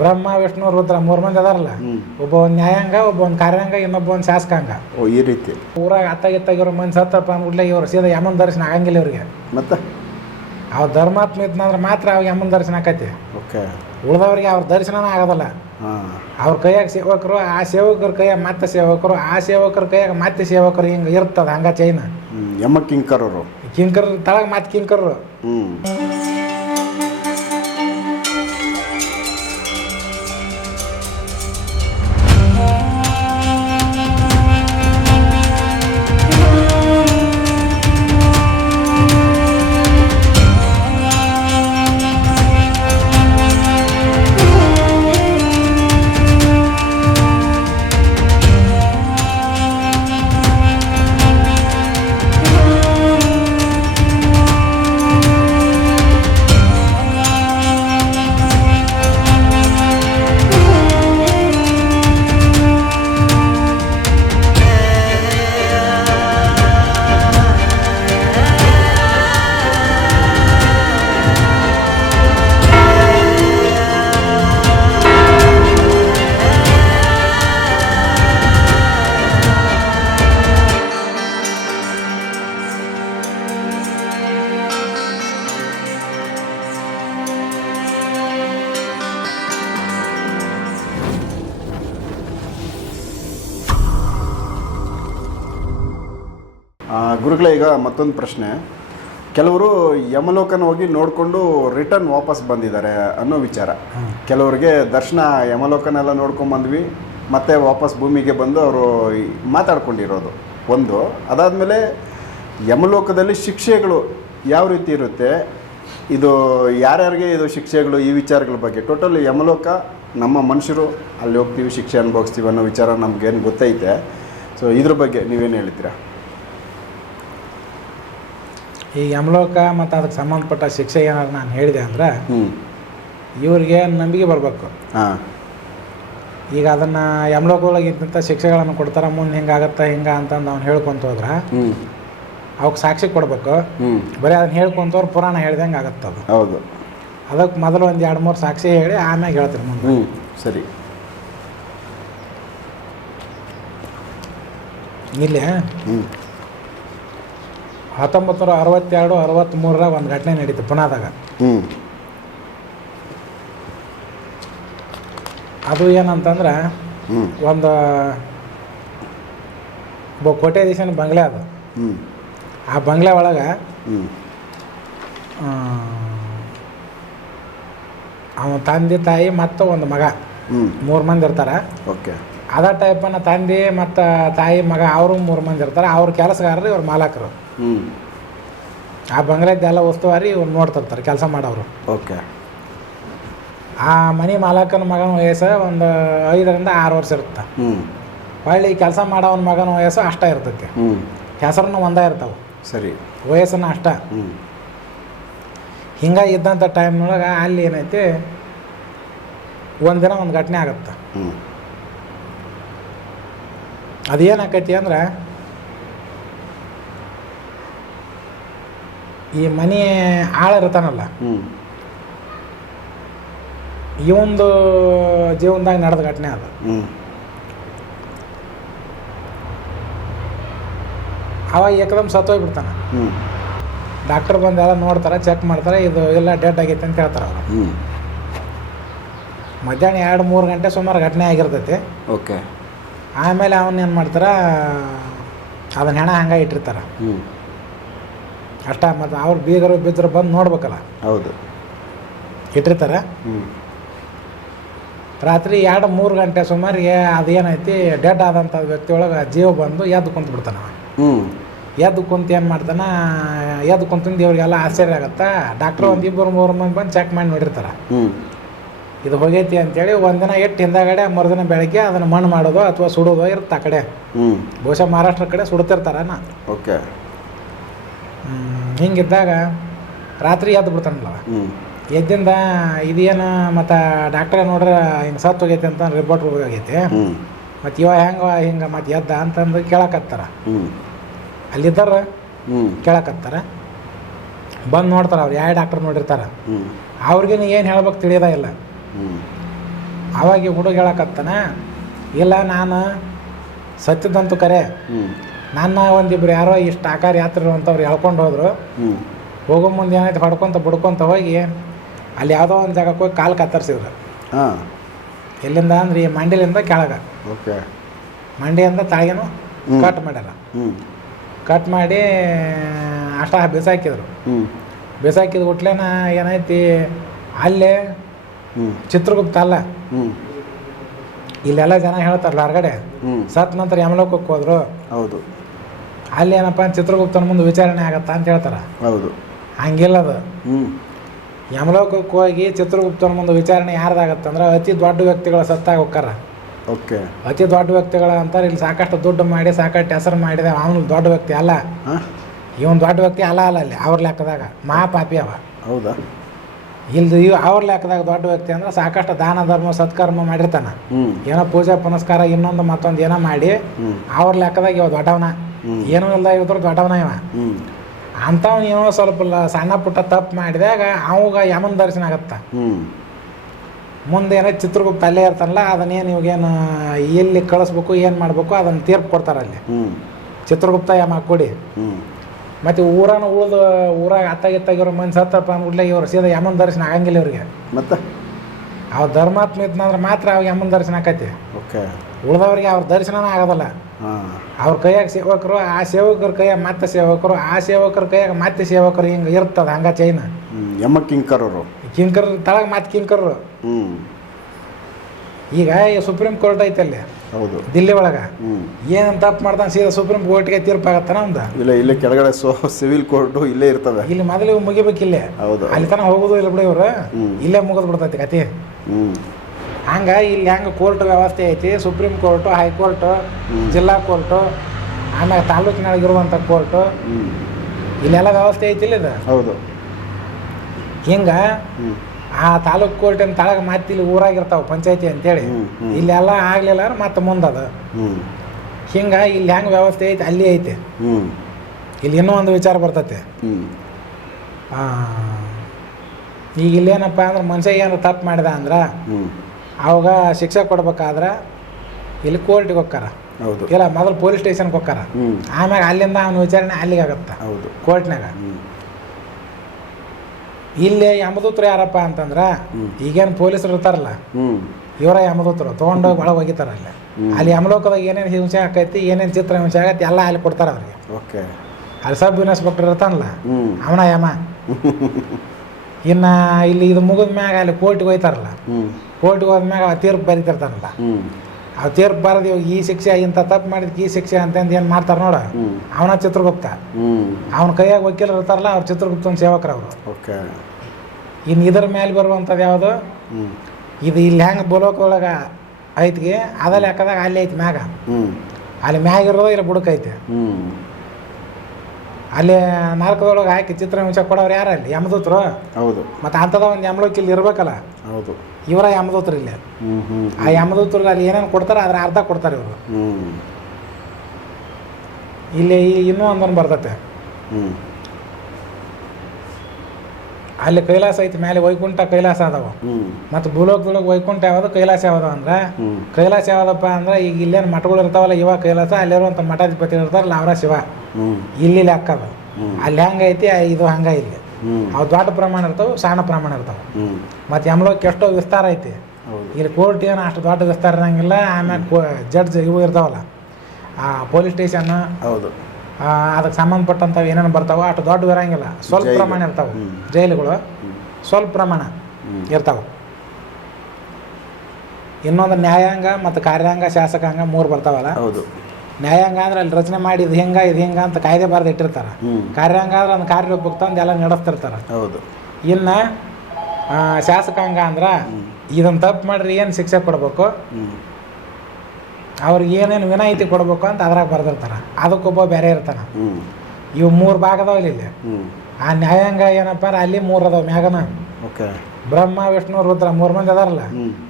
ಬ್ರಹ್ಮ ವಿಷ್ಣು ರುದ್ರ ಮೂರು ಮಂದಿ ಅದಾರಲ್ಲ. ಒಬ್ಬ ಒಂದು ನ್ಯಾಯಾಂಗ ಒಬ್ಬ ಒಂದು ಕಾರ್ಯಾಂಗ ಇನ್ನೊಬ್ಬ ಒಂದು ಶಾಸಕಾಂಗ. ಓ ಈ ರೀತಿ. ಊರಾಗ ಅತ್ತಾಗಿತ್ತಾಗಿರೋ ಮಂದಿ ಸತ್ತಪ್ಪ ಅಂದ್ಬಿಟ್ಲೆ ಇವ್ರು ಸೀದಾ ಯಮನ್ ದರ್ಶನ ಆಗಂಗಿಲ್ಲ ಇವ್ರಿಗೆ. ಮತ್ತೆ? ಅವ್ ಧರ್ಮಾತ್ಮ ಇದ್ನಂದ್ರೆ ಮಾತ್ರ ಅವ್ ಯಮನ್ ದರ್ಶನ ಆಕೈತಿ. ಓಕೆ. ಉಳ್ದವ್ರಿಗೆ ಅವ್ರ ದರ್ಶನನ ಆಗೋದಲ್ಲ. ಅವ್ರ ಕೈಯಾಗ ಸೇವಕರು ಆ ಸೇವಕರ ಕೈಯಾಗ ಮತ್ತೆ ಸೇವಕರು ಆ ಸೇವಕರ ಕೈಯಾಗ ಮತ್ತೆ ಸೇವಕರು ಹಿಂಗೆ ಇರ್ತದ ಹಂಗ ಚೈನ ಯಮ ಕಿಂಕರರು. ಕಿಂಕರ್ ತಳಗ ಮತ್ತೆ ಕಿಂಕರ್ ಹ್ಞೂ ಗುರುಗಳೇ ಈಗ ಮತ್ತೊಂದು ಪ್ರಶ್ನೆ. ಕೆಲವರು ಯಮಲೋಕನ ಹೋಗಿ ನೋಡಿಕೊಂಡು ರಿಟರ್ನ್ ವಾಪಸ್ ಬಂದಿದ್ದಾರೆ ಅನ್ನೋ ವಿಚಾರ. ಕೆಲವರಿಗೆ ದರ್ಶನ ಯಮಲೋಕನೆಲ್ಲ ನೋಡ್ಕೊಂಡು ಬಂದ್ವಿ, ಮತ್ತೆ ವಾಪಸ್ ಭೂಮಿಗೆ ಬಂದು ಅವರು ಮಾತಾಡ್ಕೊಂಡಿರೋದು. ಒಂದು, ಅದಾದಮೇಲೆ ಯಮಲೋಕದಲ್ಲಿ ಶಿಕ್ಷೆಗಳು ಯಾವ ರೀತಿ ಇರುತ್ತೆ? ಇದು ಯಾರ್ಯಾರಿಗೆ ಇದು ಶಿಕ್ಷೆಗಳು, ಈ ವಿಚಾರಗಳ ಬಗ್ಗೆ? ಟೋಟಲ್ ಯಮಲೋಕ, ನಮ್ಮ ಮನುಷ್ಯರು ಅಲ್ಲಿ ಹೋಗ್ತೀವಿ, ಶಿಕ್ಷೆ ಅನುಭವಿಸ್ತೀವಿ ಅನ್ನೋ ವಿಚಾರ ನಮಗೇನು ಗೊತ್ತೈತೆ. ಸೊ ಇದ್ರ ಬಗ್ಗೆ ನೀವೇನು ಹೇಳ್ತೀರಾ ಈ ಯಮಲೋಕ ಮತ್ತು ಅದಕ್ಕೆ ಸಂಬಂಧಪಟ್ಟ ಶಿಕ್ಷೆ ಏನಾದ್ರು ನಾನು ಹೇಳಿದೆ ಅಂದ್ರೆ ಇವ್ರಿಗೆ ನಂಬಿಕೆ ಬರಬೇಕು. ಹಾಂ. ಈಗ ಅದನ್ನು ಯಮಲೋಕದೊಳಗೆ ಇಂಥ ಶಿಕ್ಷೆಗಳನ್ನು ಕೊಡ್ತಾರೆ ಮುಂದೆ ಹಿಂಗಾಗತ್ತೆ ಹಿಂಗೆ ಅಂತಂದು ಅವ್ನು ಹೇಳ್ಕೊಂತ ಹೋದ್ರೆ ಅವಕ್ಕೆ ಸಾಕ್ಷಿ ಕೊಡಬೇಕು. ಬರೀ ಅದನ್ನ ಹೇಳ್ಕೊಂತವ್ರು ಪುರಾಣ ಹೇಳ್ದಂಗೆ ಆಗತ್ತೆ ಅದು. ಹೌದು. ಅದಕ್ಕೆ ಮೊದಲು ಒಂದು ಎರಡು ಮೂರು ಸಾಕ್ಷಿ ಹೇಳಿ ಆಮ್ಯಾಗ ಹೇಳ್ತೀರಿ ಮುಂದೆ. ಸರಿ. ಇಲ್ಲಿ ಹ್ಞೂ ಹತ್ತೊಂಬತ್ತು ನೂರ ಅರವತ್ತೆರಡು ಅರವತ್ತ್ಮೂರರಾಗ ಒಂದು ಘಟನೆ ನಡೀತು ಪುನಾದಾಗ. ಅದು ಏನಂತಂದ್ರೆ ಒಂದು ಒಬ್ಬ ಕೋಟ್ಯಾಧೀಶನ ಬಂಗ್ಲೆ ಅದು. ಆ ಬಂಗ್ಲೆ ಒಳಗೆ ಅವನ ತಂದೆ ತಾಯಿ ಮತ್ತು ಒಂದು ಮಗ. ಮೂರು ಮಂದಿ ಇರ್ತಾರೆ. ಓಕೆ. ಅದ ಟೈಪನ್ನ ತಂದೆ ಮತ್ತು ತಾಯಿ ಮಗ ಅವರು ಮೂರು ಮಂದಿ ಇರ್ತಾರೆ ಅವ್ರ ಕೆಲಸಗಾರರು ಇವ್ರ ಮಾಲಕರು. ಆ ಬಂಗ್ಲೆದ್ದೆಲ್ಲ ಉಸ್ತುವಾರಿ ಇವ್ರು ನೋಡ್ತಿರ್ತಾರೆ ಕೆಲಸ ಮಾಡೋರು. ಓಕೆ. ಆ ಮನೆ ಮಾಲಕನ ಮಗನ ವಯಸ್ಸು ಒಂದು ಐದರಿಂದ ಆರು ವರ್ಷ ಇರುತ್ತೆ. ಹೊಳ್ಳಿ ಕೆಲಸ ಮಾಡೋವನ ಮಗನ ವಯಸ್ಸು ಅಷ್ಟ ಇರ್ತೈತಿ. ಹೆಸರನ್ನು ಒಂದೇ ಇರ್ತಾವೆ. ಸರಿ. ವಯಸ್ಸನ್ನು ಅಷ್ಟ. ಹಿಂಗ ಹಿಂಗೆ ಇದ್ದಂಥ ಟೈಮ್ನೊಳಗೆ ಅಲ್ಲಿ ಏನೈತಿ ಒಂದಿನ ಒಂದು ಘಟನೆ ಆಗುತ್ತೆ. ಅದೇನಾಕೈತಿ ಅಂದ್ರೆ ಈ ಮನೆ ಆಳ ಇರ್ತಾನಲ್ಲ ಈ ಒಂದು ಜೀವನದಾಗ ನಡೆದ ಘಟನೆ ಅದು. ಅವಾಗ ಏಕದಮ್ ಸತ್ತೋಗ್ಬಿಡ್ತಾನೆ ಡಾಕ್ಟರ್ ಬಂದು ಎಲ್ಲ ನೋಡ್ತಾರೆ ಚೆಕ್ ಮಾಡ್ತಾರೆ ಇದು ಎಲ್ಲ ಡೆಡ್ ಆಗೈತೆ ಅಂತ ಹೇಳ್ತಾರೆ ಅವರು. ಮಧ್ಯಾಹ್ನ ಎರಡು ಮೂರು ಗಂಟೆ ಸುಮಾರು ಘಟನೆ ಆಗಿರ್ತೈತಿ. ಓಕೆ ಆಮೇಲೆ ಅವನ್ನ ಏನು ಮಾಡ್ತಾರೆ ಅದನ್ನ ಹೆಣ ಹಂಗೆ ಇಟ್ಟಿರ್ತಾರೆ. ಅಷ್ಟ ಮತ್ತು ಅವ್ರು ಬೀಗರು ಬಿದ್ದರು ಬಂದು ನೋಡ್ಬೇಕಲ್ಲ. ಹೌದು. ಇಟ್ಟಿರ್ತಾರೆ. ರಾತ್ರಿ ಎರಡು ಮೂರು ಗಂಟೆ ಸುಮಾರಿಗೆ ಅದೇನೈತಿ ಡೆಡ್ ಆದಂಥ ವ್ಯಕ್ತಿ ಒಳಗೆ ಜೀವ ಬಂದು ಎದ್ದು ಕುಂತು ಬಿಡ್ತಾನೆ. ಹ್ಞೂ ಎದ್ದು ಕುಂತು ಏನು ಮಾಡ್ತಾನೆ ಎದ್ದು ಕುಂತಿಂದ ಇವ್ರಿಗೆಲ್ಲ ಆಶ್ಚರ್ಯ ಆಗುತ್ತಾ. ಡಾಕ್ಟ್ರ್ ಒಂದು ಇಬ್ಬರು ಮೂರು ಮಂದಿ ಬಂದು ಚೆಕ್ ಮಾಡಿ ನೋಡಿರ್ತಾರೆ. ಇದು ಹೋಗೈತಿ ಅಂತೇಳಿ ಒಂದಿನ ಇಟ್ಟು ಹಿಂದಾಗಡೆ ಮರುದಿನ ಬೆಳಗ್ಗೆ ಅದನ್ನು ಮಣ್ಣು ಮಾಡೋದು ಅಥವಾ ಸುಡೋದು ಇರುತ್ತೆ ಆ ಕಡೆ. ಬಹುಶಃ ಮಹಾರಾಷ್ಟ್ರ ಕಡೆ ಸುಡ್ತಿರ್ತಾರನ. ಓಕೆ. ಹಿಂಗಿದ್ದಾಗ ರಾತ್ರಿ ಎದ್ದು ಬಿಡ್ತಾನಲ್ಲ. ಎದ್ದಿಂದ ಇದೇನು ಮತ್ತು ಡಾಕ್ಟ್ರ ನೋಡ್ರೆ ಹಿಂಗೆ ಸತ್ತು ಹೋಗೈತೆ ಅಂತ ರಿಪೋರ್ಟ್ ಹೋಗೈತಿ. ಮತ್ತು ಇವ ಹೆಂಗ ಹಿಂಗೆ ಮತ್ತು ಎದ್ದ ಅಂತಂದು ಕೇಳಕತ್ತಾರ. ಅಲ್ಲಿದ್ದಾರ ಕೇಳಕತ್ತಾರ. ಬಂದು ನೋಡ್ತಾರೆ ಅವ್ರು ಯಾವ ಡಾಕ್ಟರ್ ನೋಡಿರ್ತಾರೆ. ಅವ್ರಿಗೆ ಅವ್ರಿಗೇನು ಏನು ಹೇಳ್ಬೇಕು ತಿಳಿಯೋದ ಇಲ್ಲ. ಈ ಹುಡುಗ ಹೇಳಕತ್ತಾನ ಇಲ್ಲ ನಾನು ಸತ್ಯದಂತೂ ಕರೆ. ನನ್ನ ಒಂದಿಬ್ರು ಯಾರೋ ಇಷ್ಟು ಆಕಾರ ಯಾತ್ರ ಅಂತವ್ರು ಹೇಳ್ಕೊಂಡು ಹೋದ್ರು. ಹೋಗೋ ಮುಂದೆ ಏನಾಯ್ತು ಹೊಡ್ಕೊಂತ ಬಡ್ಕೊಂತ ಹೋಗಿ ಅಲ್ಲಿ ಯಾವುದೋ ಒಂದು ಜಾಗಕ್ಕೆ ಹೋಗಿ ಕಾಲು ಕತ್ತರಿಸಿದ್ರು. ಹಾಂ. ಎಲ್ಲಿಂದ ಅಂದ್ರೆ ಈ ಮಂಡಿಲಿಂದ ಕೆಳಗೆ. ಓಕೆ. ಮಂಡಿಯಿಂದ ತಾಯಿನೂ ಕಟ್ ಮಾಡ್ಯಾರ. ಕಟ್ ಮಾಡಿ ಅಷ್ಟ ಬಿಸಾಕಿದ್ರು. ಬಿಸಾಕಿದ ಹುಟ್ಲೇನ ಏನೈತಿ ಅಲ್ಲೇ ಚಿತ್ರಗುಪ್ತ ಅಲ್ಲ. ಇಲ್ಲೆಲ್ಲ ಜನ ಹೇಳ್ತಾರಲ್ಲ ಹೊರಗಡೆ. ಸತ್ ನಂತರ ಯಮಲೋಕಕ್ಕೆ ಹೋದ್ರು. ಹೌದು. ಅಲ್ಲಿ ಏನಪ್ಪ ಚಿತ್ರಗುಪ್ತನ ಮುಂದೆ ವಿಚಾರಣೆ ಆಗತ್ತಾ ಅಂತ ಹೇಳ್ತಾರೆ. ಹೌದು. ಹಂಗಿಲ್ಲ ಅದು. ಹ್ಞೂ ಯಮಲೋಕಕ್ಕೆ ಹೋಗಿ ಚಿತ್ರಗುಪ್ತನ ಮುಂದೆ ವಿಚಾರಣೆ ಯಾರ್ದಾಗತ್ತಂದ್ರೆ ಅತಿ ದೊಡ್ಡ ವ್ಯಕ್ತಿಗಳ ಸತ್ತಾಗ ಹೋಗ್ತಾರ ಓಕೆ. ಅತಿ ದೊಡ್ಡ ವ್ಯಕ್ತಿಗಳ ಅಂತಾರೆ ಇಲ್ಲಿ ಸಾಕಷ್ಟು ದುಡ್ಡು ಮಾಡಿ ಸಾಕಷ್ಟು ಹೆಸರು ಮಾಡಿದೆ ಅವನು ದೊಡ್ಡ ವ್ಯಕ್ತಿ ಅಲ್ಲ. ಇವನ್ ದೊಡ್ಡ ವ್ಯಕ್ತಿ ಅಲ್ಲ ಅಲ್ಲ ಅಲ್ಲಿ ಅವ್ರ ಲೆಕ್ಕದಾಗ. ಮಹಾಪಾಪಿ ಅವ. ಹೌದಾ? ಇಲ್ದು ಇವ್ ಅವ್ರ ಲೆಕ್ಕದಾಗ ದೊಡ್ಡ ವ್ಯಕ್ತಿ ಅಂದ್ರೆ ಸಾಕಷ್ಟು ದಾನ ಧರ್ಮ ಸತ್ಕರ್ಮ ಮಾಡಿರ್ತಾನ. ಏನೋ ಪೂಜೆ ಪುನಸ್ಕಾರ ಇನ್ನೊಂದು ಮತ್ತೊಂದು ಏನೋ ಮಾಡಿ ಅವ್ರ ಲೆಕ್ಕದಾಗ ಇವ ದೊಡ್ಡವನ. ಏನೂ ಇಲ್ಲ ಇದ್ರ ದೊಡ್ಡವನ ಇವ. ಹ್ಞೂ ಅಂಥವ್ ಏನೋ ಸ್ವಲ್ಪ ಸಣ್ಣ ಪುಟ್ಟ ತಪ್ಪು ಮಾಡಿದಾಗ ಅವಾಗ ಯಮನ್ ದರ್ಶನ ಆಗತ್ತ. ಮುಂದೆ ಏನೋ ಚಿತ್ರಗುಪ್ತ ಅಲ್ಲೇ ಇರ್ತಾನಲ್ಲ ಅದನ್ನೇನು ಇವಾಗೇನು ಎಲ್ಲಿ ಕಳಿಸ್ಬೇಕು ಏನು ಮಾಡಬೇಕು ಅದನ್ನು ತೀರ್ಪು ಕೊಡ್ತಾರೆ ಅಲ್ಲಿ. ಚಿತ್ರಗುಪ್ತ ಯಮ ಕೊಡಿ. ಮತ್ತು ಊರನ ಉಳಿದು ಊರಾಗ ಅತ್ತಾಗಿತ್ತಾಗಿರೋ ಮನ್ಸು ಹತ್ತಪ್ಪ ಅಂದ್ಬಿಡ್ಲೆ ಇವ್ರು ಸೀದಾ ಯಮನ್ ದರ್ಶನ ಆಗಂಗಿಲ್ಲ ಇವ್ರಿಗೆ. ಮತ್ತೆ? ಅವ್ರ ಧರ್ಮಾತ್ಮ ಇದ್ನಂದ್ರೆ ಮಾತ್ರ ಅವಾಗ ಯಮನ್ ದರ್ಶನ ಆಕೈತಿ. ಓಕೆ. ಉಳ್ದವ್ರಿಗೆ ಅವ್ರ ದರ್ಶನನ ಆಗೋದಲ್ಲ. ಅವ್ರ ಕೈಯಾಗ ಸೇವಕರು ಆ ಸೇವಕರ ಕೈಯಾಗ ಮತ್ತೆ ಸೇವಕರು ಆ ಸೇವಕರ ಕೈಯಾಗ ಮತ್ತೆ ಸೇವಕರು ಹಿಂಗೆ ಇರ್ತದ ಹಂಗ ಚೈನ ಯಮ ಕಿಂಕರರು. ಕಿಂಕರ್ ತಳಗ ಮತ್ತೆ ಕಿಂಕರರು. ಈಗ ಸುಪ್ರೀಂ ಕೋರ್ಟ್ ಐತೆ ಅಲ್ಲಿ ಹೌದು. ದಿಲ್ಲಿ ಒಳಗೆ? ಏನು ತಪ್ಪು ಮಾಡ್ತಾನೆ ಸೀದಾ ಸುಪ್ರೀಂ ಕೋರ್ಟ್ಗೆ ತೀರ್ಪು ಆಗತ್ತಾನ ಒಂದು ಇಲ್ಲ ಇಲ್ಲೇ ಕೆಳಗಡೆ ಸೋ ಸಿವಿಲ್ ಕೋರ್ಟು ಇಲ್ಲೇ ಇರ್ತದೆ. ಇಲ್ಲಿ ಮೊದಲು ಮುಗಿಬೇಕು ಇಲ್ಲೇ. ಹೌದು ಅಲ್ಲಿ ತನಕ ಹೋಗೋದು ಇಲ್ಲ ಬಿಡಿ ಇವರು. ಇಲ್ಲೇ ಮುಗಿದ್ ಬಿಡ್ತೈತಿ ಕತಿ ಹಂಗೆ ಇಲ್ಲಿ ಹೆಂಗೆ ಕೋರ್ಟ್ ವ್ಯವಸ್ಥೆ ಐತಿ ಸುಪ್ರೀಂ ಕೋರ್ಟು ಹೈಕೋರ್ಟ್. ಜಿಲ್ಲಾ ಕೋರ್ಟು ಆಮೇಲೆ ತಾಲೂಕಿನೊಳಗಿರುವಂಥ ಕೋರ್ಟು. ಇಲ್ಲೆಲ್ಲ ವ್ಯವಸ್ಥೆ ಐತಿ ಇಲ್ಲ ಇದು? ಹೌದು. ಹಿಂಗ ಆ ತಾಲೂಕ್ ಕೋರ್ಟಿನ ತಳಗ ಮತ್ತೆ ಇಲ್ಲಿ ಊರಾಗಿರ್ತಾವ ಪಂಚಾಯತಿ ಅಂತೇಳಿ. ಇಲ್ಲೆಲ್ಲ ಆಗ್ಲಿಲ್ಲ ಅಂದ್ರೆ ಮತ್ತೆ ಮುಂದದ. ಅದು ಹಿಂಗ ಇಲ್ಲಿ ಹೆಂಗೆ ವ್ಯವಸ್ಥೆ ಐತಿ ಅಲ್ಲಿ ಐತಿ. ಇಲ್ಲಿ ಇನ್ನೂ ಒಂದು ವಿಚಾರ ಬರ್ತೈತೆ. ಈಗ ಇಲ್ಲೇನಪ್ಪ ಅಂದ್ರೆ ಮನುಷ್ಯ ಏನಾರ ತಪ್ಪು ಮಾಡಿದ ಅಂದ್ರೆ ಅವಾಗ ಶಿಕ್ಷೆ ಕೊಡ್ಬೇಕಾದ್ರೆ ಇಲ್ಲಿ ಕೋರ್ಟಿಗೆ ಹೋಗ್ತಾರ ಹೌದು. ಇಲ್ಲ ಮೊದಲು ಪೊಲೀಸ್ ಸ್ಟೇಷನ್ಗೆ ಹೋಗ್ತಾರ ಆಮ್ಯಾಗ ಅಲ್ಲಿಂದ ಅವನ ವಿಚಾರಣೆ ಅಲ್ಲಿಗೆ ಆಗತ್ತ. ಹೌದು. ಕೋರ್ಟ್ನಾಗ. ಇಲ್ಲಿ ಯಮದೂತ್ರ ಯಾರಪ್ಪ ಅಂತಂದ್ರೆ. ಈಗೇನು ಪೊಲೀಸರು ಇರ್ತಾರಲ್ಲ ಇವರ ಯಮದೂತರು ತೊಗೊಂಡೋಗಿ ಒಳಗೆ ಹೋಗಿತಾರ ಅಲ್ಲಿ. ಅಲ್ಲಿ ಯಮಲೋಕದಾಗ ಏನೇನು ಹಿಂಸೆ ಆಕೈತಿ ಏನೇನು ಚಿತ್ರ ಹಿಂಸೆ ಆಗೈತಿ ಎಲ್ಲ ಅಲ್ಲಿ ಕೊಡ್ತಾರೆ ಅವ್ರಿಗೆ. ಓಕೆ. ಅಲ್ಲಿ ಸಬ್ ಇನ್ಸ್ಪೆಕ್ಟರ್ ಇರ್ತಾನಲ್ಲ ಅವನ ಯಮ. ಇನ್ನು ಇಲ್ಲಿ ಇದು ಮುಗಿದ ಮ್ಯಾಗ ಅಲ್ಲಿ ಕೋರ್ಟ್ಗೆ ಹೋಯ್ತಾರಲ್ಲ ಕೋರ್ಟ್ಗೆ ಹೋದ್ಮ್ಯಾಗ ತೀರ್ಪು ಬರೀತಿರ್ತಾನಲ್ಲ. ಹ್ಞೂ ಆ ತೀರ್ಪು ಬರೋದು ಇವಾಗ ಈ ಶಿಕ್ಷೆ ಇಂಥ ತಪ್ಪು ಮಾಡಿದ್ಕೆ ಈ ಶಿಕ್ಷೆ ಅಂತಂದು ಏನು ಮಾಡ್ತಾರೆ ನೋಡ? ಅವನ ಚಿತ್ರಗುಪ್ತ. ಅವನ ಕೈಯಾಗ ವಕೀಲರು ಇರ್ತಾರಲ್ಲ ಅವ್ರು ಚಿತ್ರಗುಪ್ತನ ಸೇವಕರು ಅವರು. ಓಕೆ. ಇನ್ನು ಇದ್ರ ಮೇಲೆ ಬರುವಂಥದ್ದು ಯಾವುದು? ಇದು ಇಲ್ಲಿ ಹೆಂಗೆ ಬಲೋಕೊಳಗೆ ಐತಿಗೆ ಅದ ಲೆಕ್ಕದಾಗ ಅಲ್ಲಿ ಐತಿ ಮ್ಯಾಗ. ಅಲ್ಲಿ ಮ್ಯಾಗ ಇರೋದು ಬುಡಕೈತೆ ಅಲ್ಲಿ ನಾಲ್ಕದೊಳಗೆ ಹಾಕಿ ಚಿತ್ರ ಹಿಂಸೆ ಕೊಡೋರು ಯಾರು ಅಲ್ಲಿ? ಯಮದೂತ್ರ? ಹೌದು. ಮತ್ತು ಅಂಥದ ಒಂದು ಯಮಲೋಕ ಇಲ್ಲಿ ಇರ್ಬೇಕಲ್ಲ? ಹೌದು. ಇವರ ಯಮದೂತ್ರ ಇಲ್ಲಿ. ಆ ಯಮದೂತ್ರ ಅಲ್ಲಿ ಏನೇನು ಕೊಡ್ತಾರೆ ಅದ್ರ ಅರ್ಧ ಕೊಡ್ತಾರೆ ಇವರು. ಇಲ್ಲಿ ಇನ್ನೂ ಒಂದೊಂದು ಬರ್ತೈತೆ. ಅಲ್ಲಿ ಕೈಲಾಸ ಐತಿ ಮೇಲೆ ವೈಕುಂಠ ಕೈಲಾಸ ಅದಾವ. ಮತ್ತು ಭೂಲೋಕದೊಳಗೆ ವೈಕುಂಠ ಯಾವುದು ಕೈಲಾಸ ಯಾವುದು ಅಂದ್ರೆ ಕೈಲಾಸ ಯಾವುದಪ್ಪ ಅಂದ್ರೆ ಈಗ ಇಲ್ಲೇನು ಮಠಗಳು ಇರ್ತಾವಲ್ಲ ಇವ ಕೈಲಾಸ ಅಲ್ಲಿರುವಂಥ ಮಠಾಧಿಪತಿ ಇರ್ತಾರಲ್ಲ ಲಾವರ ಶಿವ. ಇಲ್ಲಿ ಹ್ಮ್. ಅಲ್ಲಿ ಹೆಂಗೆ ಐತಿ ಇದು ಹಂಗೆ ಇಲ್ಲಿ. ಅವು ದೊಡ್ಡ ಪ್ರಮಾಣ ಇರ್ತಾವೆ ಸಣ್ಣ ಪ್ರಮಾಣ ಇರ್ತಾವೆ. ಮತ್ತು ಯಮಲೋಕ ಎಷ್ಟೋ ವಿಸ್ತಾರ ಐತಿ. ಇಲ್ಲಿ ಕೋರ್ಟ್ ಏನು ಅಷ್ಟು ದೊಡ್ಡ ವಿಸ್ತಾರ ಇರಂಗಿಲ್ಲ ಆಮೇಲೆ ಜಡ್ಜ್ ಇವು ಇರ್ತಾವಲ್ಲ ಆ ಪೊಲೀಸ್ ಸ್ಟೇಷನ್. ಹೌದು. ಅದಕ್ಕೆ ಸಂಬಂಧಪಟ್ಟಂಥವು ಏನೇನು ಬರ್ತಾವೆ ಅಷ್ಟು ದೊಡ್ಡ ಇರೋಂಗಿಲ್ಲ. ಸ್ವಲ್ಪ ಪ್ರಮಾಣ ಇರ್ತಾವೆ. ಜೈಲುಗಳು ಸ್ವಲ್ಪ ಪ್ರಮಾಣ. ಇರ್ತಾವೆ. ಇನ್ನೊಂದು ನ್ಯಾಯಾಂಗ ಮತ್ತು ಕಾರ್ಯಾಂಗ ಶಾಸಕಾಂಗ ಮೂರು ಬರ್ತಾವಲ್ಲ? ಹೌದು. ನ್ಯಾಯಾಂಗ ಅಂದ್ರೆ ಅಲ್ಲಿ ರಚನೆ ಮಾಡಿ ಇದು ಹೆಂಗ ಇದು ಹೆಂಗ ಅಂತ ಕಾಯ್ದೆ ಬರೆದು ಇಟ್ಟಿರ್ತಾರೆ. ಕಾರ್ಯಾಂಗ ಅಂದ್ರೆ ಒಂದು ಕಾರ್ಯರೂಪಕ್ಕೆ ತಂದು ಎಲ್ಲ ನಡೆಸ್ತಿರ್ತಾರೆ. ಹೌದು. ಇನ್ನ ಶಾಸಕಾಂಗ ಅಂದ್ರೆ ಇದನ್ನು ತಪ್ಪು ಮಾಡ್ರಿ ಏನು ಶಿಕ್ಷೆ ಕೊಡಬೇಕು? ಅವ್ರಿಗೆ ಏನೇನು ವಿನಾಯಿತಿ ಕೊಡಬೇಕು ಅಂತ ಅದ್ರಾಗ ಬರೆದಿರ್ತಾರೆ. ಅದಕ್ಕೊಬ್ಬ ಬೇರೆ ಇರ್ತಾನೆ. ಇವ್ ಮೂರು ಭಾಗ ಇಲ್ಲಿ. ಆ ನ್ಯಾಯಾಂಗ ಏನಪ್ಪ ಅಲ್ಲಿ ಮೂರು ಅದಾವ ಮ್ಯಾಗನ. ಓಕೆ. ಬ್ರಹ್ಮ ವಿಷ್ಣು ರುದ್ರ ಮೂರು ಮಂದಿ ಅದಾರಲ್ಲ.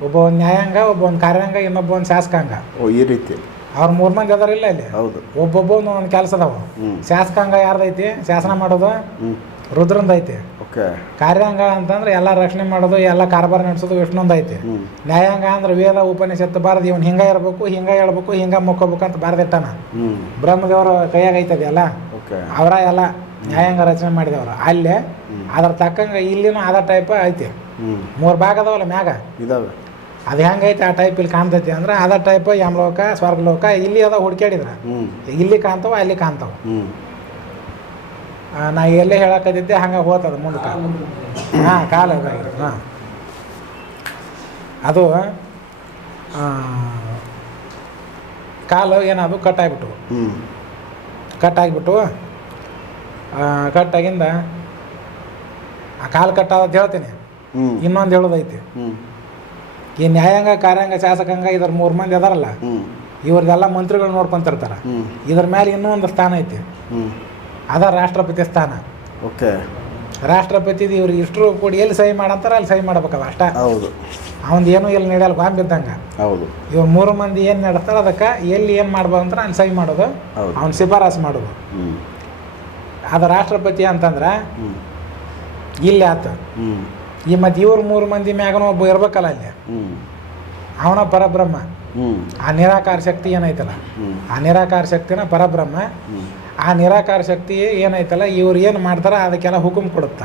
ಒಬ್ಬ ಒಂದು ನ್ಯಾಯಾಂಗ ಒಬ್ಬ ಒಂದು ಕಾರ್ಯಾಂಗ ಇನ್ನೊಬ್ಬ ಒಂದು ಶಾಸಕಾಂಗ. ಓ ಈ ರೀತಿ. ಅವ್ರ ಮೂರು ಮಂದಿ ಅದಾರಿಲ್ಲ ಇಲ್ಲಿ ಹೌದು. ಒಬ್ಬೊಬ್ಬ ಒಂದು ಕೆಲಸ ಅದಾವ. ಶಾಸಕಾಂಗ ಯಾರ್ದೈತಿ? ಶಾಸನ ಮಾಡೋದು ಹ್ಞೂ ರುದ್ರಂದ ಐತಿ ಓಕೆ. ಕಾರ್ಯಾಂಗ ಅಂತಂದ್ರೆ ಎಲ್ಲ ರಕ್ಷಣೆ ಮಾಡೋದು ಎಲ್ಲ ಕಾರ್ಬಾರ್ ನಡೆಸೋದು ಎಷ್ಟೊಂದು ಐತಿ. ನ್ಯಾಯಾಂಗ ಅಂದ್ರೆ ವೇದ ಉಪನಿಷತ್ ಬಾರದು ಇವನು ಹಿಂಗ ಇರ್ಬೇಕು ಹಿಂಗ ಹೇಳ್ಬೇಕು ಹಿಂಗ ಮುಕ್ಕೋಬೇಕು ಅಂತ ಬಾರ್ದಿಟ್ಟಾನ. ಬ್ರಹ್ಮದೇವರ ಕೈಯಾಗ ಐತದೆ ಎಲ್ಲ. ಓಕೆ. ಅವರ ಎಲ್ಲ ನ್ಯಾಯಾಂಗ ರಚನೆ ಮಾಡಿದವರು. ಅಲ್ಲೇ. ಅದ್ರ ತಕ್ಕಂಗೆ ಇಲ್ಲಿನೂ ಅದ ಟೈಪ್ ಐತಿ. ಮೂರ್ ಭಾಗ ಅದಾವಲ್ಲ ಮ್ಯಾಗ. ಇದಾವೆ. ಅದು ಹೆಂಗೈತೆ ಆ ಟೈಪ್ ಇಲ್ಲಿ ಕಾಣ್ತೈತಿ ಅಂದ್ರೆ ಅದ ಟೈಪ್ ಯಮಲೋಕ ಸ್ವರ್ಗಲೋಕ ಇಲ್ಲಿ ಅದ ಹುಡ್ಕ್ಯಾಡಿದ್ರ. ಇಲ್ಲಿ ಕಾಣ್ತಾವ ಅಲ್ಲಿ ಕಾಣ್ತಾವ. ನಾ ಎಲ್ಲೇ ಹೇಳಕತ್ತಿದ್ದೆ ಹಂಗೆ ಹೋತದ ಮುಂದಕ್ಕೆ. ಹಾಂ ಕಾಲ ಹಾಂ. ಅದು ಕಾಲು ಏನದು ಕಟ್ ಆಗಿಬಿಟ್ಟು ಕಟ್ ಆಗಿಬಿಟ್ಟು ಕಟ್ಟಾಗಿಂದ ಆ ಕಾಲು ಕಟ್ಟಾದ ಹೇಳ್ತೀನಿ. ಹ್ಞೂ ಇನ್ನೊಂದು ಹೇಳೋದೈತಿ. ಈ ನ್ಯಾಯಾಂಗ ಕಾರ್ಯಾಂಗ ಶಾಸಕಾಂಗ ಇದ್ರ ಮೂರು ಮಂದಿ ಅದಾರಲ್ಲ ಇವ್ರದೆಲ್ಲ ಇವ್ರದ್ದೆಲ್ಲ ಮಂತ್ರಿಗಳು ನೋಡ್ಕೊಂತಿರ್ತಾರ. ಇದ್ರ ಮೇಲೆ ಇನ್ನೂ ಒಂದು ಸ್ಥಾನ ಐತಿ. ಅದ ರಾಷ್ಟ್ರಪತಿ ಸ್ಥಾನ. ಓಕೆ. ರಾಷ್ಟ್ರಪತಿ ಇವ್ರು ಇಷ್ಟರು ಕೂಡಿ ಎಲ್ಲಿ ಸಹಿ ಮಾಡಂತಾರ ಅಲ್ಲಿ ಸಹಿ ಮಾಡ್ಬೇಕದ ಅಷ್ಟ. ಹೌದು. ಅವನ್ ಏನು ಎಲ್ಲಿ ನಡೆಯಲ್ಲ ಇದ್ದಂಗೆ. ಹೌದು. ಇವ್ರು ಮೂರು ಮಂದಿ ಏನು ನಡೆಸ್ತಾರ ಅದಕ್ಕೆ ಎಲ್ಲಿ ಏನು ಮಾಡ್ಬೋದು ಅಂದ್ರೆ ಅಲ್ಲಿ ಸಹಿ ಮಾಡೋದು ಅವ್ನು ಶಿಫಾರಸು ಮಾಡೋದು. ಅದು ರಾಷ್ಟ್ರಪತಿ ಅಂತಂದ್ರೆ ಇಲ್ಲಿ ಆತ. ಈ ಮತ್ತು ಇವ್ರು ಮೂರು ಮಂದಿ ಮ್ಯಾಗನೂ ಒಬ್ಬ ಇರ್ಬೇಕಲ್ಲ ಅಲ್ಲಿ. ಅವನ ಪರಬ್ರಹ್ಮ. ಆ ನಿರಾಕಾರ ಶಕ್ತಿ ಏನೈತಲ್ಲ? ಆ ನಿರಾಕಾರ ಶಕ್ತಿನ ಪರಬ್ರಹ್ಮ. ಆ ನಿರಾಕಾರ ಶಕ್ತಿ ಏನೈತಲ್ಲ ಇವ್ರು ಏನು ಮಾಡ್ತಾರ ಅದಕ್ಕೆಲ್ಲ ಹುಕುಮ್ ಕೊಡುತ್ತ.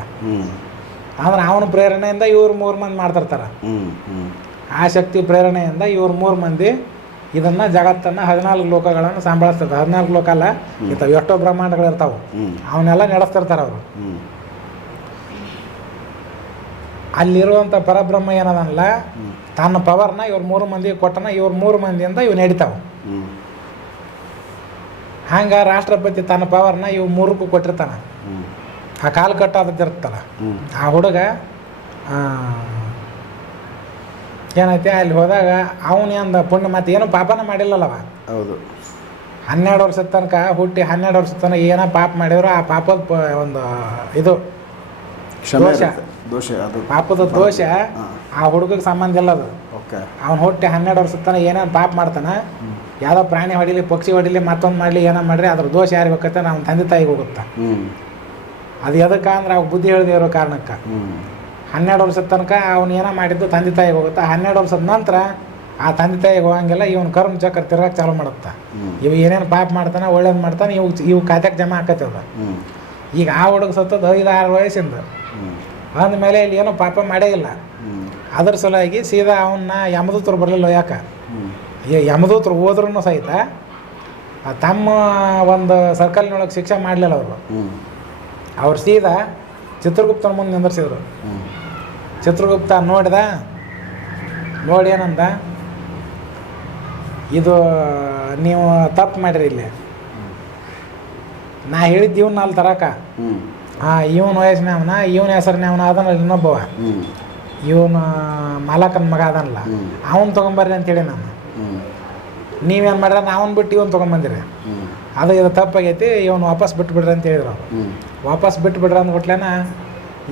ಆದ್ರೆ ಅಂದ್ರೆ ಅವನ ಪ್ರೇರಣೆಯಿಂದ ಇವ್ರು ಮೂರು ಮಂದಿ ಮಾಡ್ತಿರ್ತಾರ. ಆ ಶಕ್ತಿ ಪ್ರೇರಣೆಯಿಂದ ಇವ್ರು ಮೂರು ಮಂದಿ ಇದನ್ನ ಜಗತ್ತನ್ನ ಹದಿನಾಲ್ಕು ಲೋಕಗಳನ್ನು ಸಂಬಳಿಸ್ತಾರ ಹದಿನಾಲ್ಕು ಲೋಕ ಅಲ್ಲ ಇಂಥವು ಎಷ್ಟೋ ಬ್ರಹ್ಮಾಂಡಗಳು ಇರ್ತಾವ ಅವನ್ನೆಲ್ಲ ನಡೆಸ್ತಿರ್ತಾರೆ ಅವರು. ಅಲ್ಲಿರುವಂತ ಅಲ್ಲಿರುವಂಥ ಪರಬ್ರಹ್ಮ ಏನದಲ್ಲ ತನ್ನ ಪವರ್ನ ಇವ್ರ ಮೂರು ಮಂದಿಗೆ ಕೊಟ್ಟನ ಇವ್ರ ಮೂರು ಮಂದಿಯಿಂದ ಇವು ನಡೀತಾವೆ ಹಂಗೆ ರಾಷ್ಟ್ರಪತಿ ತನ್ನ ಪವರ್ನ ಇವು ಮೂರಕ್ಕೂ ಕೊಟ್ಟಿರ್ತಾನ. ಆ ಕಾಲು ಕಟ್ಟಾದಿರ್ತಲ್ಲ ಹ್ಞೂ ಆ ಹುಡುಗ ಏನೈತೆ ಅಲ್ಲಿ ಹೋದಾಗ ಅವನೇಂದ ಪುಣ್ಯ ಮತ್ತೆ ಏನು ಪಾಪನ ಮಾಡಿಲ್ಲಲ್ಲವ. ಹೌದು. ಹನ್ನೆರಡು ವರ್ಷದ ತನಕ ಹುಟ್ಟಿ ಹನ್ನೆರಡು ವರ್ಷದ ತನಕ ಏನೋ ಪಾಪ ಮಾಡಿದ್ರು ಆ ಪಾಪದ ಒಂದು ಇದು ಕ್ಷಮೆ ದೋಷ. ಇರುತ್ತೆ. ದೋಷ ಅದು. ಪಾಪದ ದೋಷ ಆ ಹುಡುಗಗೆ ಸಂಬಂಧ ಇಲ್ಲ ಅದು. ಓಕೆ. ಅವ್ನು ಹೊಟ್ಟೆ ಹನ್ನೆರಡು ವರ್ಷತನ ಏನೇನು ಪಾಪ ಮಾಡ್ತಾನ ಯಾವುದೋ ಪ್ರಾಣಿ ಹೊಡಿಲಿ ಪಕ್ಷಿ ಹೊಡಿಲಿ ಮತ್ತೊಂದು ಮಾಡಲಿ ಏನೋ ಮಾಡ್ರಿ ಅದ್ರ ದೋಷ ಯಾರಿಗೆ ಹೋಗುತ್ತೆ ನಮ್ಮ ತಂದೆ ತಾಯಿಗೆ ಹೋಗುತ್ತೆ. ಹ್ಞೂ ಅದು ಎದಕ್ಕೆ ಅಂದ್ರೆ ಅವ್ ಬುದ್ಧಿ ಹೇಳದೇ ಇರೋ ಕಾರಣಕ್ಕೆ. ಹ್ಞೂ ಹನ್ನೆರಡು ವರ್ಷದ ತನಕ ಅವ್ನು ಏನೋ ಮಾಡಿದ್ದು ತಂದೆ ತಾಯಿಗೆ ಹೋಗುತ್ತೆ. ಹನ್ನೆರಡು ವರ್ಷದ ನಂತರ ಆ ತಂದೆ ತಾಯಿಗೆ ಹೋಗಂಗಿಲ್ಲ ಇವನು ಕರ್ಮ ಚಕ್ರ ತಿರ್ಗಕ್ಕೆ ಚಾಲು ಮಾಡುತ್ತೆ. ಹ್ಞೂ ಇವ ಏನೇನು ಪಾಪ ಮಾಡ್ತಾನೆ ಒಳ್ಳೇದು ಮಾಡ್ತಾನೆ ಇವು ಇವು ಖಾತೆಗೆ ಜಮಾ ಆಕತ್ತದ ಹ್ಞೂ ಈಗ ಆ ಹುಡುಗ ಸತ್ತದ ಐದು ಆರು ವಯಸ್ಸಿಂದ. ಅಂದಮೇಲೆ ಇಲ್ಲಿ ಏನೋ ಪಾಪ ಮಾಡೇ ಇಲ್ಲ. ಅದ್ರ ಸಲುವಾಗಿ ಸೀದಾ ಅವನ್ನ ಯಮದೂತ್ರ ಬರಲಿಲ್ಲ ಯಾಕೆ? ಯಮದೂತ್ರ ಹೋದ್ರೂ ಸಹಿತ ತಮ್ಮ ಒಂದು ಸರ್ಕಲ್ನೊಳಗೆ ಶಿಕ್ಷೆ ಮಾಡಲಿಲ್ಲ ಅವರು. ಅವ್ರು ಸೀದಾ ಚಿತ್ರಗುಪ್ತನ ಮುಂದೆ ನಿಂದ್ರಿಸಿದ್ರು. ಚಿತ್ರಗುಪ್ತ ನೋಡಿದ ನೋಡಿ ಏನಂದ ಇದು ನೀವು ತಪ್ಪು ಮಾಡಿರಿ ಇಲ್ಲಿ. ನಾ ಹೇಳಿದ್ದೀವ್ನ ಅಲ್ಲಿ ತರಕ. ಹಾಂ ಇವನ ವಯಸ್ಸಿನವನ ಇವನ ಹೆಸರಿನವನ ಅದನ್ನ ಇನ್ನೊಬ್ಬವ. ಹ್ಞೂ ಇವನು ಮಾಲಕನ ಮಗ ಅದನಲ್ಲ. ಅವನು ಅವನ್ ತೊಗೊಂಬರ್ರಿ ಅಂತೇಳಿ ನಾನು. ನೀವೇನ್ ಮಾಡಿದ್ರೆ ಅವನ್ ಬಿಟ್ಟು ಇವನ್ ತೊಗೊಂಬಂದಿರಿ. ಅದು ಇದು ತಪ್ಪಾಗೈತಿ ಇವನು ವಾಪಸ್ ಬಿಟ್ಬಿಡ್ರಿ ಅಂತ ಹೇಳಿದ್ರು ಅವ್ರು. ಬಿಟ್ಟು ವಾಪಸ್ ಬಿಟ್ಬಿಡ್ರಿ ಅಂದ್ಬಿಟ್ಲೇನ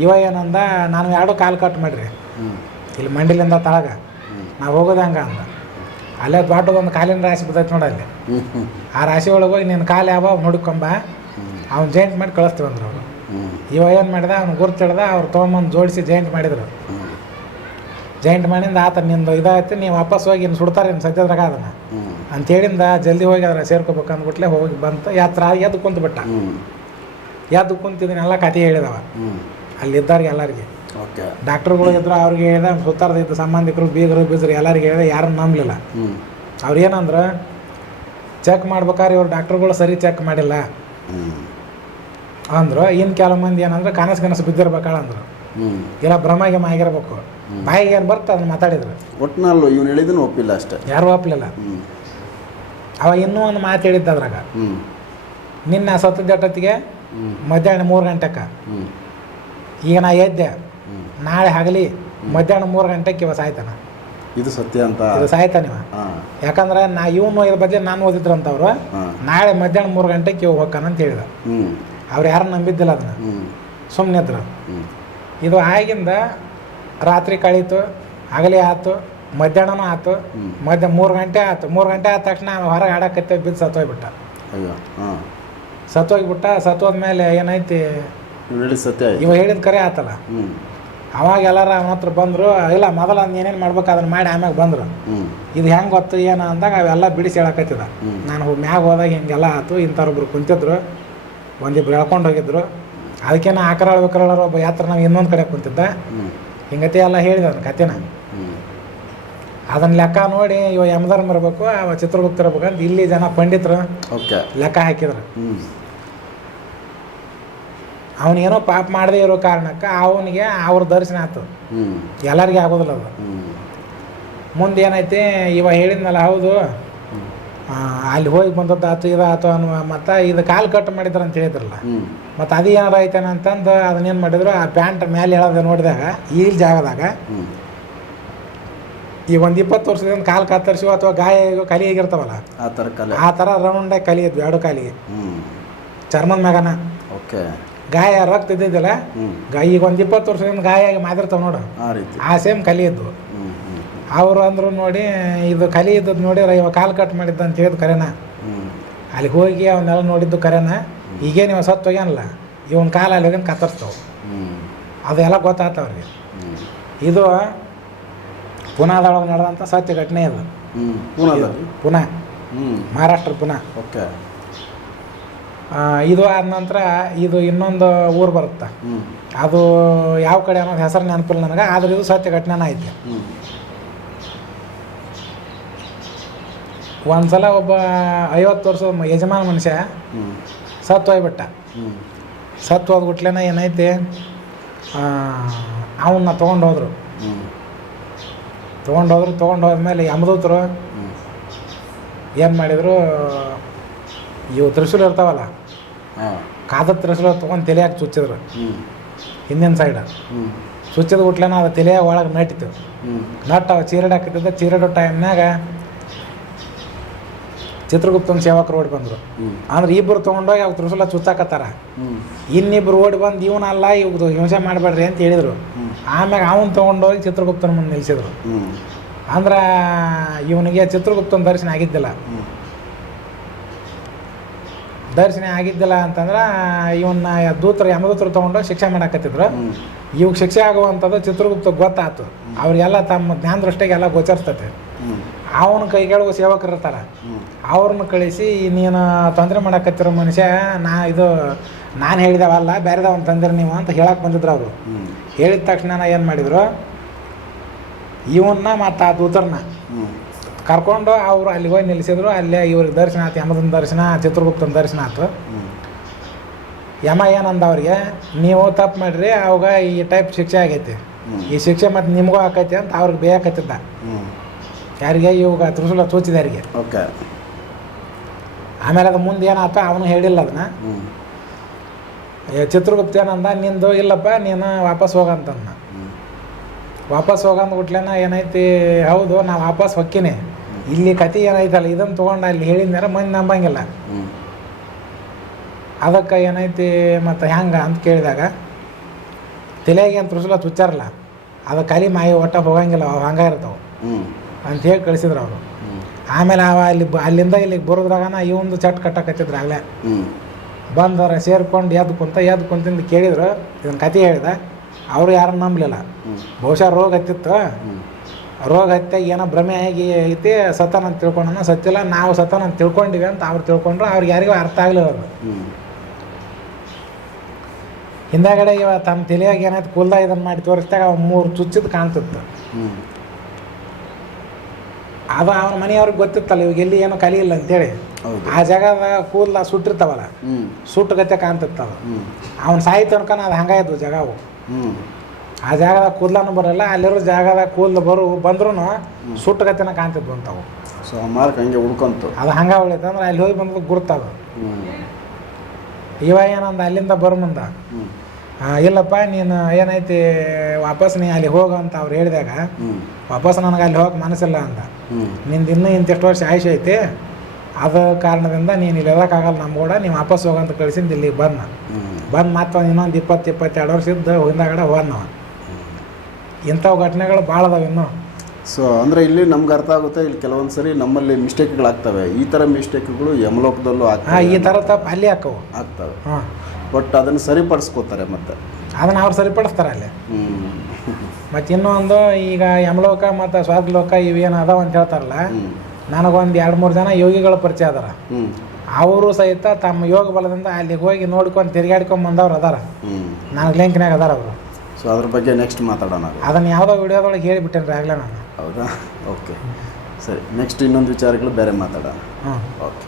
ಇವ ಏನಂದ ನಾನು ಎರಡು ಕಾಲು ಕಟ್ ಮಾಡಿರಿ. ಇಲ್ಲಿ ಮಂಡಿಲಿಂದ ತಳಗ. ನಾವು ಹೋಗೋದು ಹಂಗ ಅಂದ. ಅಲ್ಲೇ ದೊಡ್ಡದೊಂದು ಕಾಲಿನ ರಾಶಿ ಬಿದ್ದೈತೆ ನೋಡಿ ಹ್ಞೂ ಆ ರಾಶಿ ಒಳಗೆ ಹೋಗಿ ನಿನ್ನ ಕಾಲು ಯಾವ ಹುಡುಕೊಂಬ ಅವ್ನು ಜಾಯಿಂಟ್ ಮಾಡಿ ಕಳಿಸ್ತೀವಿ ಅಂದ್ರು ಅವರು. ಇವ ಏನು ಮಾಡಿದೆ ಅವ್ನು ಗುರ್ತು ಹಿಡ್ದ ಅವ್ರು ತೊಗೊಂಬಂದು ಜೋಡಿಸಿ ಜಾಯಿಂಟ್ ಮಾಡಿದ್ರು. ಜಾಯಿಂಟ್ ಮಾಡಿಂದ ಆತ ನಿಂದು ಇದಾಯ್ತು ನೀವು ವಾಪಸ್ ಹೋಗಿ ಇನ್ನು ಸುಡ್ತಾರೆ ಇನ್ನು ಸದ್ಯದ್ರಾಗ ಅದನ್ನು ಅಂತೇಳಿಂದ ಜಲ್ದಿ ಹೋಗಿ ಅದ್ರ ಸೇರ್ಕೋಬೇಕು ಅಂದ್ಬಿಟ್ಲೆ ಹೋಗಿ ಬಂತು ಯಾತ್ರ ಎದ್ದು ಕುಂತು ಬಿಟ್ಟ. ಎದ್ದು ಕುಂತಿದ್ದನ್ನೆಲ್ಲ ಕತೆ ಹೇಳಿದವ. ಅಲ್ಲಿದ್ದವ್ರಿಗೆ ಎಲ್ಲರಿಗೆ. ಓಕೆ. ಡಾಕ್ಟ್ರುಗಳು ಇದ್ರು ಅವ್ರಿಗೆ ಹೇಳಿದ ಸುತ್ತಾರ್ದಿದ್ದು ಇದ್ದ ಸಂಬಂಧಿಕರು ಬೀಗರು ಬೀಜರು ಎಲ್ಲರಿಗೆ ಹೇಳಿದೆ ಯಾರನ್ನು ನಂಬಲಿಲ್ಲ. ಅವ್ರು ಏನಂದ್ರೆ ಚೆಕ್ ಮಾಡ್ಬೇಕಾದ್ರೆ ಇವ್ರು ಡಾಕ್ಟರ್ಗಳು ಸರಿ ಚೆಕ್ ಮಾಡಿಲ್ಲ. ಅಂದ್ರು ಇನ್ನು ಕೆಲವು ಮಂದಿ ಏನಂದ್ರೆ ಕನಸು ಕನಸು ಬಿದ್ದಿರ್ಬೇಕಾಳ ಅಂದ್ರು. ಇಲ್ಲ ಭ್ರಮ ಗಿಮ ಆಗಿರ್ಬೇಕು ಬಾಯಿಗೆ ಏನು ಬರ್ತ ಅದನ್ನ ಮಾತಾಡಿದ್ರು. ಒಟ್ಟಿನಲ್ಲೂ ಇವ್ನು ಹೇಳಿದನು ಒಪ್ಪಿಲ್ಲ ಅಷ್ಟೇ. ಯಾರು ಒಪ್ಪಲಿಲ್ಲ ಅವ ಇನ್ನೂ ಒಂದು ಮಾತು ಹೇಳಿದ್ದ ಅದ್ರಾಗ. ನಿನ್ನ ಸತ್ತದಟ್ಟೊತ್ತಿಗೆ ಮಧ್ಯಾಹ್ನ ಮೂರು ಗಂಟೆಗೆ ಈಗ ನಾ ಎದ್ದೆ. ನಾಳೆ ಆಗಲಿ ಮಧ್ಯಾಹ್ನ ಮೂರು ಗಂಟೆಗೆ ಇವ ಸಾಯ್ತಾನ. ಇದು ಸತ್ಯ ಅಂತ? ಇದು ಸಾಯ್ತಾನ ಇವ. ಯಾಕಂದ್ರೆ ನಾ ಇವನು ಇದ್ರ ಬದಲು ನಾನು ಓದಿದ್ರಂತವ್ರು. ನಾಳೆ ಮಧ್ಯಾಹ್ನ ಮೂರು ಗಂಟೆಗೆ ಇವ್ ಹೋಗ್ತಾನಂತ ಹೇಳಿದ. ಅವ್ರು ಯಾರು ನಂಬಿದ್ದಿಲ್ಲ ಅದನ್ನ. ಸುಮ್ಮನೆ ಇದ್ರು. ಇದು ಆಗಿಂದ ರಾತ್ರಿ ಕಳೀತು ಹಗಲಿ ಆಯ್ತು ಮಧ್ಯಾಹ್ನನೂ ಆಯ್ತು. ಮಧ್ಯ ಮೂರು ಗಂಟೆ ಆಯ್ತು ಮೂರು ಗಂಟೆ ಆದ ತಕ್ಷಣ ಹೊರಗೆ ಆಡಕತ್ತೆ ಬಿದ್ದು ಸತ್ತೋಗ್ಬಿಟ್ಟ. ಸತ್ತೋಗ್ಬಿಟ್ಟ ಸತ್ತೋದ್ಮೇಲೆ ಏನೈತಿ? ಇವ ಹೇಳಿದ ಕರೆ ಆತಲ್ಲ. ಅವಾಗ ಎಲ್ಲಾರ ಅವನ ಹತ್ರ ಬಂದರು ಇಲ್ಲ ಮೊದಲು ಅದನ್ನ ಏನೇನು ಮಾಡ್ಬೇಕು ಅದನ್ನ ಮಾಡಿ ಆಮ್ಯಾಗ ಬಂದರು. ಇದು ಹೆಂಗೆ ಗೊತ್ತು ಏನು ಅಂದಾಗ ಅವೆಲ್ಲ ಬಿಡಿಸಿ ಹೇಳಕತ್ತಿದ. ನಾನು ಮ್ಯಾಗ ಹೋದಾಗ ಹಿಂಗೆಲ್ಲ ಆಯ್ತು ಇಂಥವ್ರೊಬ್ರು ಕುಂತಿದ್ರು. ಒಂದಿಬ್ರು ಎಳ್ಕೊಂಡು ಹೋಗಿದ್ರು. ಅದಕ್ಕೆ ನಾ ಆಕರಾಳ ಅಳ್ಬೇಕಲ್ಲ ಒಬ್ಬ ಯಾತ್ರ ನಾವು ಇನ್ನೊಂದು ಕಡೆ ಕುಂತಿದ್ದ. ಹಿಂಗತೆ ಎಲ್ಲ ಹೇಳಿದ ಅದನ್ನ ಹ್ಞೂ ಅದನ್ನ ಲೆಕ್ಕ ನೋಡಿ ಇವ ಯಮದರ್ ಬರ್ಬೇಕು ಅವ ಚಿತ್ರಗುಪ್ತ ಇರ್ಬೇಕು ಅಂತ ಇಲ್ಲಿ ಜನ ಪಂಡಿತರು ಓಕೆ. ಲೆಕ್ಕ ಹಾಕಿದ್ರು. ಅವನೇನೋ ಪಾಪ ಮಾಡದೇ ಇರೋ ಕಾರಣಕ್ಕೆ ಅವನಿಗೆ ಅವ್ರ ದರ್ಶನ ಆಯ್ತು ಎಲ್ಲರಿಗೆ ಆಗೋದಿಲ್ಲ ಅದು. ಮುಂದೇನೈತಿ ಮುಂದೆ ಏನೈತಿ ಇವ ಹೇಳಿದ್ನಲ್ಲ ಹೌದು. ಅಲ್ಲಿ ಹೋಗಿ ಬಂದದ್ದು ಆತು ಇದಾತು ಅನ್ನುವ ಮತ್ತು ಇದು ಕಾಲು ಕಟ್ ಮಾಡಿದ್ರು ಅಂತ ಹೇಳಿದ್ರಲ್ಲ. ಮತ್ತು ಅದು ಏನಾರು ಐತೇನ ಅಂತಂದು ಅದನ್ನೇನು ಮಾಡಿದ್ರು ಆ ಪ್ಯಾಂಟ್ ಮೇಲೆ ಹೇಳೋದು ನೋಡಿದಾಗ ಈ ಜಾಗದಾಗ ಈ ಒಂದು ಇಪ್ಪತ್ತು ವರ್ಷದಿಂದ ಕಾಲು ಕತ್ತರಿಸಿ ಅಥವಾ ಗಾಯ ಕಲಿ ಆಗಿರ್ತಾವಲ್ಲ ಆ ಥರ ಕಲಿ. ಆ ಥರ ರೌಂಡಾಗಿ ಕಲಿ ಇದ್ವು ಎರಡು ಕಾಲಿಗೆ. ಚರ್ಮದ ಮ್ಯಾಗನ ಓಕೆ. ಗಾಯ ರಕ್ತ ಇದ್ದಿದ್ದಿಲ್ಲ ಈಗ ಒಂದು ಇಪ್ಪತ್ತು ವರ್ಷದಿಂದ ಗಾಯ ಆಗಿ ಮಾದಿರ್ತಾವ ನೋಡು. ಆ ಸೇಮ್ ಕಲಿ ಇದ್ವು. ಹ್ಞೂ ಹ್ಞೂ ಅವರು ಅಂದರು ನೋಡಿ ಇದು ಕಲಿ ಇದ್ದದ್ದು ನೋಡಿ ಇವ ಕಾಲು ಕಟ್ ಮಾಡಿದ್ದ ಅಂತ ಹೇಳಿದ್ ಕರೆನ? ಅಲ್ಲಿಗೆ ಹೋಗಿ ಅವನ್ನೆಲ್ಲ ನೋಡಿದ್ದು ಕರೆನ? ಈಗೇನು ಇವ ಸತ್ತು ಹೋಗ್ಯಾನಲ್ಲ ಇವನ್ ಕಾಲ ಅಲ್ಲಿ ಹೋಗಿ ಕತ್ತರಿಸ್ತಾವೆ. ಅದೆಲ್ಲ ಗೊತ್ತಾತ ಅವ್ರಿಗೆ ಇದು ಪುನಾದೊಳಗೆ ನಡೆದಂಥ ಸತ್ಯ ಘಟನೆ ಇದು ಪುನಃ. ಮಹಾರಾಷ್ಟ್ರ ಪುನಃ. ಓಕೆ. ಇದು ಆದ ನಂತರ ಇದು ಇನ್ನೊಂದು ಊರು ಬರುತ್ತೆ? ಅದು ಯಾವ ಕಡೆ ಅನ್ನೋದು ಹೆಸರು ನೆನಪಿಲ್ಲ ನನಗೆ ಆದ್ರೆ ಇದು ಸತ್ಯ ಘಟನೆನ ಐತಿ ಹ್ಞೂ ಒಂದ್ಸಲ ಒಬ್ಬ ಐವತ್ತು ವರ್ಷದ ಮ- ಯಜಮಾನ ಮನುಷ್ಯ ಸತ್ತು ಹೋಗ್ಬಿಟ್ಟ ಸತ್ತು ಸತ್ತು ಹೋದ್ಬಿಟ್ಲೇನ ಏನೈತಿ? ಅವನ್ನ ತೊಗೊಂಡು ಹೋದ್ರು ತೊಗೊಂಡು ಹೋದ್ರು ತೊಗೊಂಡು ಹೋದ್ಮೇಲೆ ಯಮದೂತರು ಏನು ಮಾಡಿದರು? ಇವು ತ್ರಿಶೂಲ ಇರ್ತಾವಲ್ಲ ಕಾದ ತ್ರಿಶೂಲ ತೊಗೊಂಡು ತಲೆಯಾಗಿ ಚುಚ್ಚಿದ್ರು. ಹಿಂದಿನ ಸೈಡ್ ಚುಚ್ಚಿದ ಬಿಟ್ಲೇನ ಅದು ತಲೆಯಾಗ ಒಳಗೆ ನಟ್ಟಿತ್ತು. ಹ್ಞೂ ನಟ್ಟು ಅವ ಚೀರಡಾಕಿದ್ದ ಚೀರಡೋ ಟೈಮ್ನಾಗ ಚಿತ್ರಗುಪ್ತನ ಸೇವಕರು ಓಡಿ ಬಂದರು. ಅಂದ್ರೆ ಇಬ್ಬರು ತೊಗೊಂಡೋಗಿ ಅವ್ರು ತ್ರಿಶೂಲ ಚುಚ್ಚಾಕತ್ತಾರ ಇನ್ನಿಬ್ರು ಓಡಿ ಬಂದು ಇವನಲ್ಲ ಇವ್ದು ಹಿಂಸೆ ಮಾಡಬೇಡ್ರಿ ಅಂತ ಹೇಳಿದರು. ಆಮ್ಯಾಗ ಅವನು ತೊಗೊಂಡೋಗಿ ಚಿತ್ರಗುಪ್ತನ ಮುಂದೆ ನಿಲ್ಲಿಸಿದ್ರು ಅಂದ್ರೆ ಇವನಿಗೆ ಚಿತ್ರಗುಪ್ತನ ದರ್ಶನ ಆಗಿದ್ದಿಲ್ಲ. ದರ್ಶನ ಆಗಿದ್ದಿಲ್ಲ ಅಂತಂದ್ರೆ ಇವನ್ನ ದೂತರು ಯಮದೂತರು ತೊಗೊಂಡು ಶಿಕ್ಷೆ ಮಾಡಾಕತ್ತಿದ್ರು. ಇವಾಗ ಶಿಕ್ಷೆ ಆಗುವಂಥದ್ದು ಚಿತ್ರಗುಪ್ತ ಗೊತ್ತಾಯ್ತು ಅವ್ರಿಗೆಲ್ಲ ತಮ್ಮ ಜ್ಞಾನ ದೃಷ್ಟಿಗೆಲ್ಲ ಗೋಚರಿಸ್ತತೆ ಅವನ ಕೈಗೆಳುವ ಸೇವಕರು ಇರ್ತಾರೆ. ಅವ್ರನ್ನ ಕಳಿಸಿ, ನೀನು ತೊಂದರೆ ಮಾಡಕತ್ತಿರೋ ಮನುಷ್ಯ, ನಾ ಇದು, ನಾನು ಹೇಳಿದವಲ್ಲ ಬೇರೆದವನ್ ತಂದ್ರೆ ನೀವು ಅಂತ ಹೇಳಕ್ಕೆ ಬಂದಿದ್ರು ಅವರು. ಹೇಳಿದ ತಕ್ಷಣ ಏನು ಮಾಡಿದರು ಇವನ್ನ ಮತ್ತು ಆ ದೂತರನ್ನ ಕರ್ಕೊಂಡು ಅವರು ಅಲ್ಲಿ ಹೋಗಿ ನಿಲ್ಲಿಸಿದ್ರು ಅಲ್ಲೇ ಇವ್ರಿಗೆ ದರ್ಶನ ಆಯ್ತು ಯಮದನ ದರ್ಶನ, ಚಿತ್ರಗುಪ್ತನ ದರ್ಶನ ಆಯ್ತು ಯಮ ಏನಂದ ಅವ್ರಿಗೆ, ನೀವು ತಪ್ಪು ಮಾಡಿರಿ, ಅವಾಗ ಈ ಟೈಪ್ ಶಿಕ್ಷೆ ಆಗೈತಿ. ಈ ಶಿಕ್ಷೆ ಮತ್ತು ನಿಮಗೂ ಆಕೈತಿ ಅಂತ ಅವ್ರಿಗೆ ಬೇಯಾಕತ್ತಿದ್ದ. ಯಾರಿಗೆ ಇವಾಗ ತ್ರಿಶೂಲ ತೋಚಿದಾರಿಗೆ ಓಕೆ. ಆಮೇಲೆ ಅದು ಮುಂದೆ ಏನಾಯ್ತು ಅವನು ಹೇಳಿಲ್ಲ ಅದನ್ನ. ಚಿತ್ರಗುಪ್ತ ಏನಂದ ನಿಂದು ಇಲ್ಲಪ್ಪ ನೀನು ವಾಪಸ್ ಹೋಗಂತಂದ ವಾಪಸ್ ಹೋಗಂದ್ ಬಿಟ್ಲೇನ ಏನೈತಿ ಹೌದು ನಾ ವಾಪಸ್ ಹೊಕ್ಕಿನಿ. ಇಲ್ಲಿ ಕತೆ ಏನೈತಲ್ಲ ಇದನ್ನು ತೊಗೊಂಡು ಅಲ್ಲಿ ಹೇಳಿದ್ನಾರ ಮಂದಿ ನಂಬಂಗಿಲ್ಲ. ಅದಕ್ಕೆ ಏನೈತಿ ಮತ್ತು ಹೆಂಗೆ ಅಂತ ಕೇಳಿದಾಗ ತಲೆಯಾಗಿ ಏನು ತ್ರಿಶೂಲ ತುಚ್ಚಾರಲ್ಲ ಅದು ಕಲಿ ಮಾಯಿ ಒಟ್ಟ ಹೋಗಂಗಿಲ್ಲ ಅವು ಹಂಗ ಇರ್ತಾವೆ. ಅಂತ ಹೇಳಿ ಕಳಿಸಿದ್ರು ಅವರು. ಆಮೇಲೆ ಅವ ಅಲ್ಲಿ ಅಲ್ಲಿಂದ ಇಲ್ಲಿಗೆ ಬರೋದ್ರಾಗನ ಇವಂದು ಚಟ್ ಕಟ್ಟಕತ್ತಿದ್ರು ಆಗಲೇ. ಬಂದವ್ರ ಸೇರ್ಕೊಂಡು ಎದ್ದು ಕುಂತ ಎದ್ದು ಕುಂತಿಂದ ಕೇಳಿದ್ರು ಇದನ್ನ ಕತೆ ಹೇಳಿದ. ಅವರು ಯಾರನ್ನ ನಂಬಲಿಲ್ಲ. ಬಹುಶಃ ರೋಗ ಹತ್ತಿತ್ತು. ರೋಗ ಹತ್ತಿ ಏನೋ ಭ್ರಮೆ ಆಗಿ ಐತಿ ಸತನ ಅಂತ ತಿಳ್ಕೊಂಡ ಸತ್ತಿಲ್ಲ ನಾವು ಸತನ ಅಂತ ತಿಳ್ಕೊಂಡಿವಿ ಅಂತ ಅವ್ರು ತಿಳ್ಕೊಂಡ್ರು. ಅವ್ರಿಗೆ ಯಾರಿಗೂ ಅರ್ಥ ಆಗಲಿಲ್ಲ ಅದು ಹಿಂದಾಗಡೆ ಇವ ತಮ್ಮ ತಲೆಯಾಗ ಏನಾಯ್ತು, ಕೂಲ್ದಾಗ ಇದನ್ನು ಮಾಡಿ ತೋರಿಸಿದಾಗ ಮೂರು ಚುಚ್ಚಿದ್ ಕಾಣ್ತಿತ್ತು. ಹ್ಞೂ ಅವ್ರ ಅವನ ಮನೆಯವ್ರಿಗೆ ಗೊತ್ತಿತ್ತಲ್ಲ ಇವಾಗ ಎಲ್ಲಿ ಏನೋ ಕಲಿ ಇಲ್ಲ ಅಂತೇಳಿ ಆ ಜಾಗದಾಗ ಕೂದಲ ಸುಟ್ಟಿರ್ತಾವಲ್ಲ ಸುಟ್ಟು ಗತ್ತೆ ಕಾಣ್ತಿರ್ತಾವ. ಅವ್ನ ಸಾಯಿ ತನಕ ಅದು ಹಂಗಾಯ್ತು ಜಾಗವು. ಆ ಜಾಗದಾಗ ಕೂದಲನು ಬರಲ್ಲ ಅಲ್ಲಿರೋ ಜಾಗದಾಗ ಕೂದಲು ಬರು ಬಂದ್ರೂ ಸುಟ್ಟು ಗತೆನ ಕಾಣ್ತಿದ್ವು ಅಂತಾವು. ಸೊ ಮಾರ್ಕ್ ಹಂಗೆ ಉಳ್ಕೊಂತು ಅದು ಹಂಗ ಉಳಿತು ಅಂದ್ರೆ ಅಲ್ಲಿ ಹೋಗಿ ಬಂದ ಗುರ್ತದ ಇವಾಗ ಇವ ಏನಂದ ಅಲ್ಲಿಂದ ಬರು ಮುಂದ. ಇಲ್ಲಪ್ಪ ನೀನು ಏನೈತಿ ವಾಪಸ್ ನೀ ಅಲ್ಲಿ ಹೋಗು ಅಂತ ಅವ್ರು ಹೇಳಿದಾಗ ವಾಪಸ್ ನನಗೆ ಅಲ್ಲಿ ಹೋಗಕ್ಕೆ ಮನಸ್ಸಿಲ್ಲ ಅಂತ ನಿಂದ ಇನ್ನೂ ಇಂತಿಷ್ಟು ವರ್ಷ ಆಯುಷ್ ಐತಿ ಅದ ಕಾರಣದಿಂದ ನೀನು ಇಲ್ಲಿ ಇರೋಕ್ಕಾಗಲ್ಲ ನಮ್ಮ ಕೂಡ ನೀವು ವಾಪಸ್ ಹೋಗಂತ ಕಳಿಸಿದ್ದು ಇಲ್ಲಿಗೆ ಬಂದ. ಬಂದು ಮತ್ತೆ ಇನ್ನೊಂದು ಇಪ್ಪತ್ತು ಇಪ್ಪತ್ತೆರಡು ವರ್ಷ ಇದ್ದು ಹಿಂದಾಗಡೆ ಹೋದ್ನವ. ಇಂಥವು ಘಟನೆಗಳು ಭಾಳ ಅದಾವೆ ಇನ್ನೂ. ಸೊ ಅಂದರೆ ಇಲ್ಲಿ ನಮ್ಗೆ ಅರ್ಥ ಆಗುತ್ತೆ ಇಲ್ಲಿ ಕೆಲವೊಂದು ಸರಿ ನಮ್ಮಲ್ಲಿ ಮಿಸ್ಟೇಕ್ಗಳಾಗ್ತವೆ ಈ ಥರ ಮಿಸ್ಟೇಕ್ಗಳು ಯಮಲೋಕದಲ್ಲೂ ಆಗ್ತವೆ. ಈ ಥರ ತಪ್ಪು ಅಲ್ಲಿ ಹಾಕವು. ಆಗ್ತವೆ. ಹಾಂ. ಬಟ್ ಅದನ್ನು ಸರಿಪಡಿಸ್ಕೋತಾರೆ ಮತ್ತೆ. ಅದನ್ನು ಅವ್ರು ಸರಿಪಡಿಸ್ತಾರೆ ಅಲ್ಲಿ. ಮತ್ತೆ ಇನ್ನೊಂದು ಈಗ ಯಮಲೋಕ ಮತ್ತು ಸ್ವರ್ಗಲೋಕ ಇವೇನು ಅದಾವ ಅಂತ ಹೇಳ್ತಾರಲ್ಲ ನನಗೊಂದು ಎರಡು ಮೂರು ಜನ ಯೋಗಿಗಳ ಪರಿಚಯ ಅದಾರ. ಅವರು ಸಹಿತ ತಮ್ಮ ಯೋಗ ಬಲದಿಂದ ಅಲ್ಲಿಗೆ ಹೋಗಿ ನೋಡ್ಕೊಂಡು ತಿರುಗಾಡ್ಕೊಂಡು ಬಂದವ್ರು ಅದಾರ. ನನಗೆ ಲಿಂಕ್ನಾಗ ಅದಾರ ಅವರು. ಸೊ ಅದ್ರ ಬಗ್ಗೆ ನೆಕ್ಸ್ಟ್ ಮಾತಾಡೋಣ ಅದನ್ನು ಯಾವುದೋ ವಿಡಿಯೋದೊಳಗೆ ಹೇಳಿಬಿಟ್ಟೇನ್ರಿ ಆಗಲೇ ನಾನು. ಹೌದಾ? ಓಕೆ ಸರಿ ನೆಕ್ಸ್ಟ್ ಇನ್ನೊಂದು ವಿಚಾರಗಳು ಬೇರೆ ಮಾತಾಡೋಣ. ಹಾಂ ಓಕೆ